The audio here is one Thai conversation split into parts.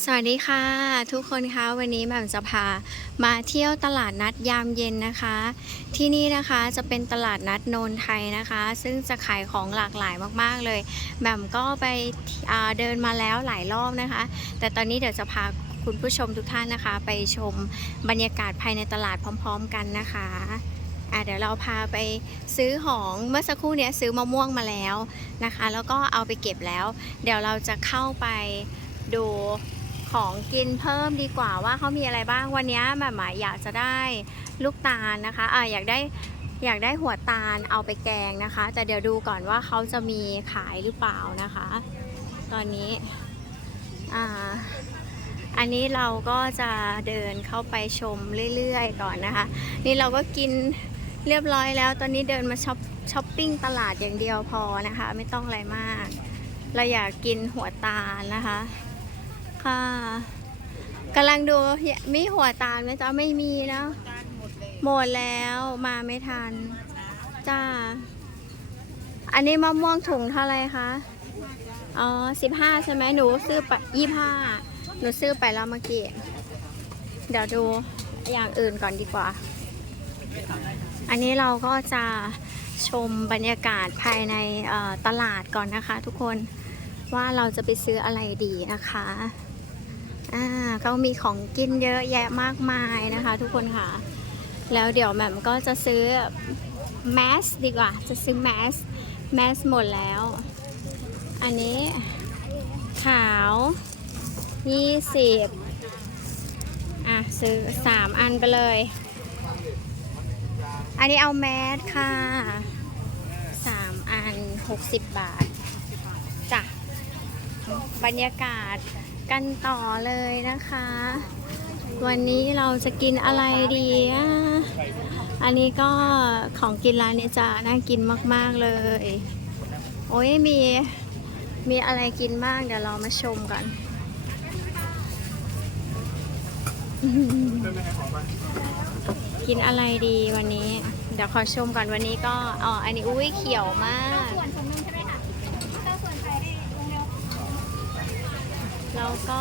สวัสดีค่ะ ทุกคนคะวันนี้แหม่มจะพามาเที่ยวตลาดนัดยามเย็นนะคะ ที่นี่นะคะจะเป็นตลาดนัดโนนไทยนะคะ ซึ่งจะขายของหลากหลายมากๆเลยแหม่มก็ไปเดินมาแล้วหลายรอบนะคะ แต่ตอนนี้เดี๋ยวจะพาคุณผู้ชมทุกท่านนะคะ ไปชมบรรยากาศภายในตลาดพร้อม ๆ กันนะคะอะเดี๋ยวเราพาไปซื้อของเมื่อสักครู่เนี้ยซื้อมะม่วงมาแล้วนะคะ แล้วก็เอาไปเก็บแล้ว เดี๋ยวเราจะเข้าไปดู ของกินเพิ่มดีกว่าว่าเขามีอะไรบ้างวันนี้แม่หมายอยากจะได้ลูกตาลนะคะอ่าอยากได้อยากได้หัวตาลเอาไปแกงนะคะ แต่เดี๋ยวดูก่อนว่าเขาจะมีขายหรือเปล่านะคะ ตอนนี้อ่าอันนี้เราก็จะเดินเข้าไปชมเรื่อยๆก่อนนะคะ นี่เราก็กินเรียบร้อยแล้ว ตอนนี้เดินมาช้อปช้อปปิ้งตลาดอย่างเดียวพอนะคะ ไม่ต้องอะไรมาก เราอยากกินหัวตาลนะคะ ค่ะกำลังดูมีหัวตาลไหมจ๊ะไม่มีนะหมดแล้วมาไม่ทัน จ้า อันนี้มะม่วงถุงเท่าไรคะอ๋อสิบห้าใช่ไหมหนูซื้อไปยี่ห้าหนูซื้อไปแล้วเมื่อกี้ เดี๋ยวดูอย่างอื่นก่อนดีกว่า อันนี้เราก็จะชมบรรยากาศภายในตลาดก่อนนะคะ ทุกคนว่าเราจะไปซื้ออะไรดีนะคะ อ่าเขามีของกินเยอะแยะมากมายนะคะ ทุกคนค่ะ แล้วเดี๋ยวแหม่มก็จะซื้อแมสดีกว่า จะซื้อแมสแมสหมดแล้ว อันนี้ขาว20อะ ซื้อ3อันไปเลย อันนี้เอาแมสค่ะ3อัน60บาทจ้ะบรรยากาศ กันต่อเลยนะคะ วันนี้เราจะกินอะไรดีอะอันนี้ก็ของกินร้านนี้จะน่ากินมาก ๆ เลย โอ้ยมีมีอะไรกินบ้างเดี๋ยวเรามาชมกันกินอะไรดีวันนี้ เดี๋ยวขอชมก่อนวันนี้ก็อ๋ออันนี้อุ้ยเขียวมาก ส่วนถุงนึงใช่ไหมคะเต้าส่วนไข่ให้ลงเร็ว แล้วก็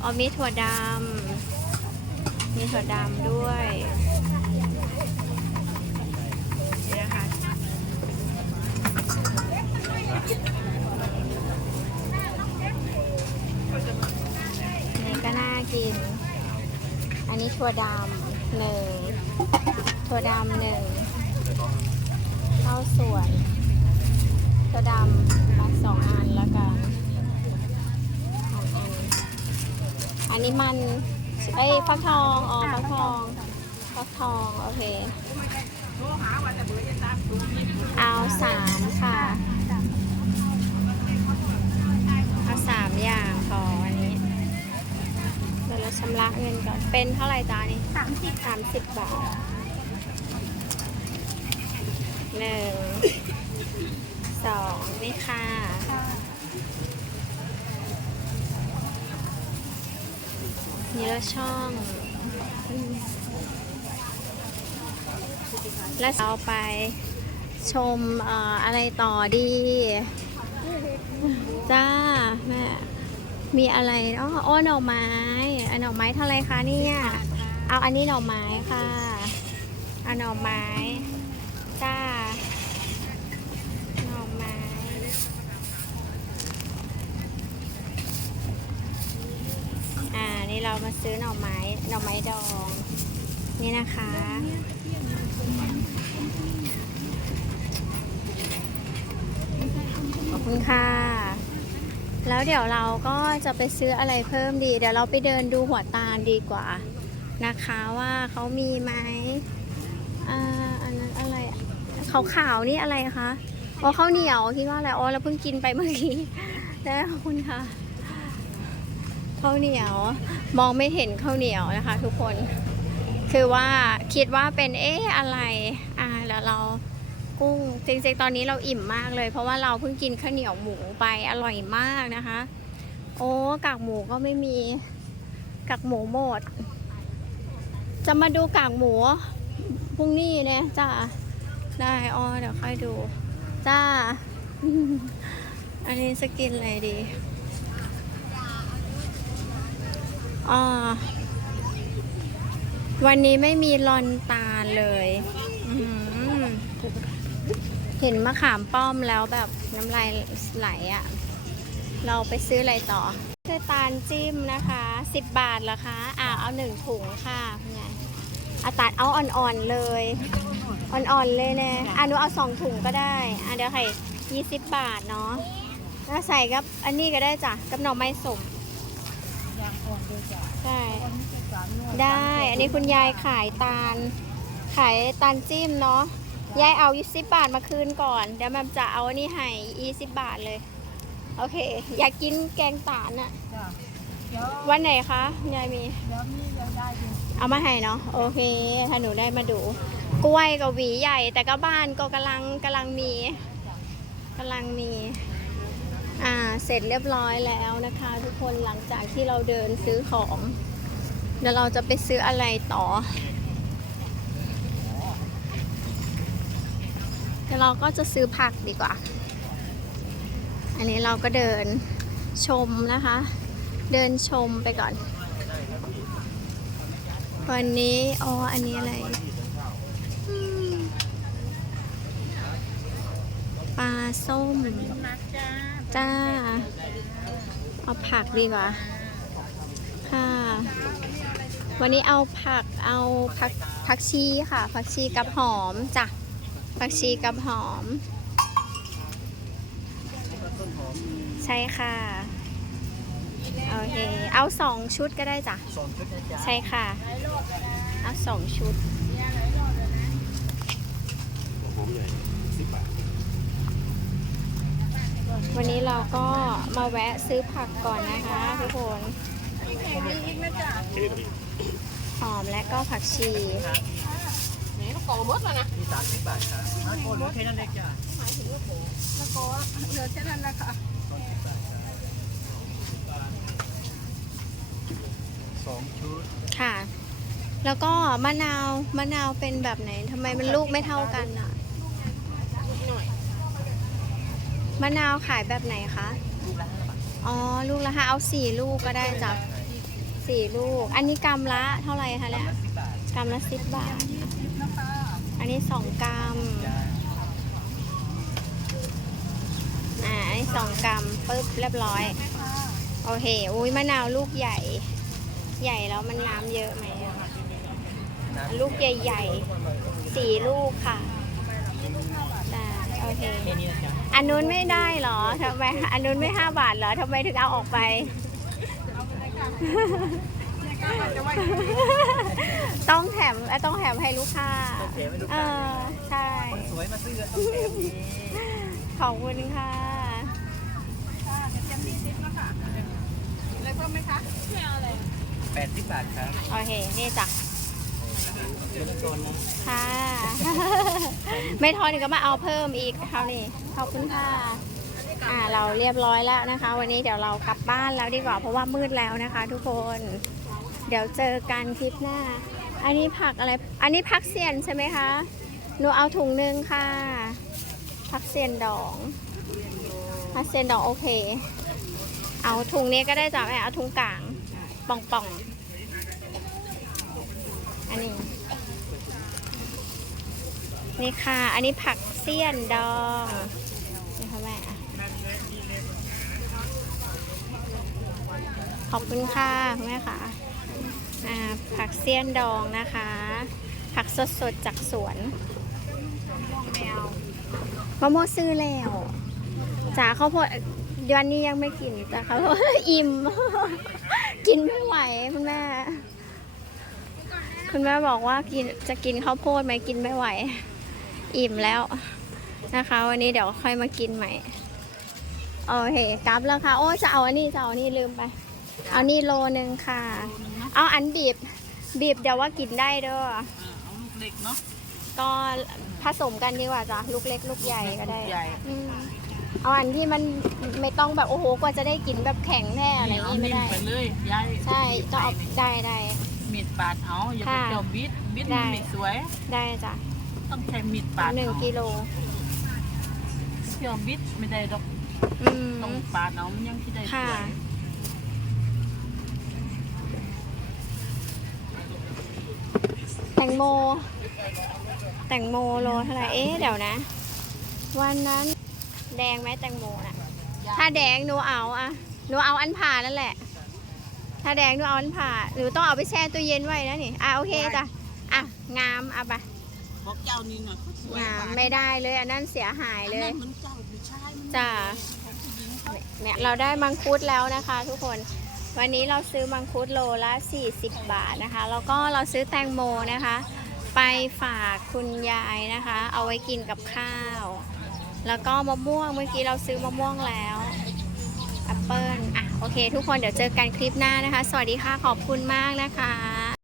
เอามีถั่วดำมีถั่วดำด้วยนี่นะคะนี่ก็น่ากิน อันนี้ถั่วดำหนึ่งถั่วดำหนึ่งข้าวสวนถั่วดำมาสองอันแล้วกัน สองอัน อันนี้มันเอ้ยฟักทองอ๋อฟักทองฟักทองโอเคเอาสามค่ะเอาสามอย่างพออันนี้เดี๋ยวเราชำระเงินก่อนเป็นเท่าไหร่จ้านี่สามสิบสามสิบบาทหนึ่งสองนี่ค่ะ นี่ล้วช่อง แล้วเอาไปชมออะไรต่อดี จ้า แม่ มีอะไรเนาะโอ้หน่อไม้อันหน่อไม้เท่าไรคะเนี่ย เอาอันนี้หน่อไม้ค่ะเอาหน่อไม้ จ้า หน่อไม้ อ่า นี่เรามาซื้อหน่อไม้หน่อไม้ดอง นี่นะคะ ขอบคุณค่ะ แล้วเดี๋ยวเราก็จะไปซื้ออะไรเพิ่มดี เดี๋ยวเราไปเดินดูหัวตาลดีกว่านะคะว่าเขามีไหมอ่าอันนั้นอะไรขาวๆนี่อะไรคะอ๋อข้าวเหนียวคิดว่าอะไรอ๋อเราเพิ่งกินไปเมื่อกี้นะขอบคุณค่ะ ข้าวเหนียว มองไม่เห็นข้าวเหนียวนะคะ ทุกคน คือว่าคิดว่าเป็นเอ๊ะอะไร อ่าแล้วเรากุ้งจริงๆตอนนี้เราอิ่มมากเลย เพราะว่าเราเพิ่งกินข้าวเหนียวหมูไปอร่อยมากนะคะ โอ้กากหมูก็ไม่มีกากหมูหมด จะมาดูกากหมูพรุ่งนี้เนี่ยจ้าได้อ๋อเดี๋ยวค่อยดู จ้า อันนี้จะกินอะไรดี อ่า วันนี้ไม่มีลอนตาเลยเห็นมะขามป้อมแล้วแบบน้ำลายไหลอะ่ะ เราไปซื้ออะไรต่อคือตาลจิ้มนะคะ10บบาทเหรอคะ อ่าเอาหนึ่งถุงค่ะคุณยายเอาตัดเอาอ่อนๆเลย อ่อนๆเลยนะอะหนูเอาสองถุงก็ได้ อะเดี๋ยวให้ยี่สิบบาทเนาะแล้วใส่กับอันนี้ก็ได้จ้ะ กับหน่อไม้สม อ่อนด้วยจ้ะใช่ คนที่จะสามนวดได้ อันนี้คุณยายขายตาล ขายตาลจิ้มเนาะ ยายเอายี่สิบบาทมาคืนก่อน เดี๋ยวแมันจะเอาอันนี้ให้ยี่สิบบาทเลย โอเค อยากกินแกงตาลอะจ้ะเดี๋ยววันไหนคะ ยายมี เดี๋ยวมีเดี๋ยวได้ดูเอามาให้เนาะ โอเค ถ้าหนูได้มาดู กล้วยกับหวีใหญ่ แต่ก็บ้านก็กำลังกำลังมีกำลังมี อ่าเสร็จเรียบร้อยแล้วนะคะ ทุกคนหลังจากที่เราเดินซื้อของเดี๋ยวเราจะไปซื้ออะไรต่อ เดี๋ยวเราก็จะซื้อผักดีกว่า อันนี้เราก็เดินชมนะคะ เดินชมไปก่อน วันนี้อ๋ออันนี้อะไรอืมปลาส้มนักจ้าจ้า เอาผักดีกว่า ค่ะ วันนี้เอาผักเอาผักผักชีค่ะ ผักชีกับหอมจ้ะผักชีกับหอม ใช่ค่ะ โอเค เอาสองชุดก็ได้จ้ะสองชุดนะจ๊ะใช่ค่ะ เอาสองชุดหอมเลยสิบบาท วันนี้เราก็มาแวะซื้อผักก่อนนะคะทุกคนมีอีกนะจ้ะหอมและก็ผักชีไหนก็โกมดแล้วนะมีสามสิบบาทครับห้าคนเหลือแค่นั้นเองจ้ะแล้วก็เหลือแค่นั้นแหละค่ะสองชุดค่ะ แล้วก็มะนาวมะนาวเป็นแบบไหนทำไมมันลูกไม่เท่ากันอะ หน่อย มะนาวขายแบบไหนคะ ลูกละห้าบาทอ๋อ ลูกละห้าเอาสี่ลูกก็ได้จ้ะสี่ลูก อันนี้กำละเท่าไหร่คะเนี่ย สิบบาทกำละสิบบาท อันนี้สองกรัม อ่า อันนี้สองกรัมปึ๊บเรียบร้อย โอเค อุ้ยมะนาวลูกใหญ่ ใหญ่แล้วมันน้ำเยอะไหมอะลูกใหญ่ๆสี่ลูกค่ะจ้าโอเค แค่นี้นะจ๊ะ อันนู้นไม่ได้เหรอทำไมอันนู้นไม่ห้าบาทเหรอทำไมถึงเอาออกไปจะไว้ต้องแถมเอ่อต้องแถมให้ลูกค้าต้องแถมให้ลูกเอค้าอใช่คนสวยมาซื้อต้องแถมดีขอบคุณค่ะค่ะเดี๋ยวเตรียมที่ซิปแล้วค่ะอะไรเพิ่มไหมคะไม่เอาอะไรแปดสิบบาทครับ โอเค นี่จ้ะ ค่ะ ไม่ทอนอีกก็มาเอาเพิ่มอีกคราวนี้ขอบคุณค่ะอ่าเราเรียบร้อยแล้วนะคะ วันนี้เดี๋ยวเรากลับบ้านแล้วดีกว่าเพราะว่ามืดแล้วนะคะ ทุกคน เดี๋ยวเจอกันคลิปหน้า อันนี้ผักอะไร อันนี้ผักเสียนใช่ไหมคะหนูเอาถุงหนึ่งค่ะผักเสียนดองผักเสียนดองโอเค เอาถุงนี้ก็ได้จ้ะแม่เอาถุงกลางป่องป่องๆ อันนี้ นี่ค่ะ อันนี้ผักเสี้ยนดองนี่ค่ะแม่ขอบคุณค่ะคุณแม่ค่ะอ่าผักเสี้ยนดองนะคะ ผักสดๆจากสวนมะม่วงซื้อแล้วจ๋าข้าวโพดวันนี้ยังไม่กินแต่เขาอิ่ม กินไม่ไหวคุณแม่ คุณแม่บอกว่ากินจะกินข้าวโพดไหมกินไม่ไหว อิ่มแล้วนะคะ วันนี้เดี๋ยวค่อยมากินใหม่โอเคกลับแล้วค่ะ โอ้จะเอาอันนี้จะเอาอันนี้ลืมไป เอานี่โลนึงค่ะ เอาอันบีบ บีบเดี๋ยวว่ากินได้เด้อเอาลูกเล็กเนาะก็ผสมกันดีกว่าจ้ะลูกเล็กลูกใหญ่ก็ได้ลูกใหญ่อืมเอาอันที่มันไม่ต้องแบบโอ้โหกว่าจะได้กินแบบแข็งแน่อะไรอย่างนี้ไม่ได้ไปเลยยายใช่ต้องเอาได้ได้ มีดบาดเอาอย่าไปเจาบิดบิดมันม่สวย ได้จ้ะต้องใช้มีดบาดหนึ่งกิโลเจาบิดไม่ได้ดอกอืต้องบาดเอามันยังที่ได้สวยแตงโม แตงโมโลเท่าไหร่เอ๊ะเดี๋ยวนะ วันนั้น แดงไหมแตงโมอะ ถ้าแดงหนูเอาอะหนูเอาอันผ่านั่นแหละ ถ้าแดงหนูเอาอันผ่าหนูต้องเอาไปแช่ตู้เย็นไว้นะนี่ อะโอเคจ้ะ อะงามอะไปบอกเจ้านี่หน่อยเขาสวยงามกว่าไม่ได้เลย อันนั้นเสียหายอันเลนั้ย นมันเจ้าผู้ชายมันจ้ะ ของผู้หญิงเขาเนี่ยเราได้มังคุดแล้วนะคะ ทุกคน วันนี้เราซื้อมังคุดโลละ 40 บาทนะคะ แล้วก็เราซื้อแตงโมนะคะ ไปฝากคุณยายนะคะ เอาไว้กินกับข้าว แล้วก็มะม่วงเมื่อกี้เราซื้อมะม่วงแล้วแอปเปิลอะ โอเค ทุกคนเดี๋ยวเจอกันคลิปหน้านะคะ สวัสดีค่ะขอบคุณมากนะคะ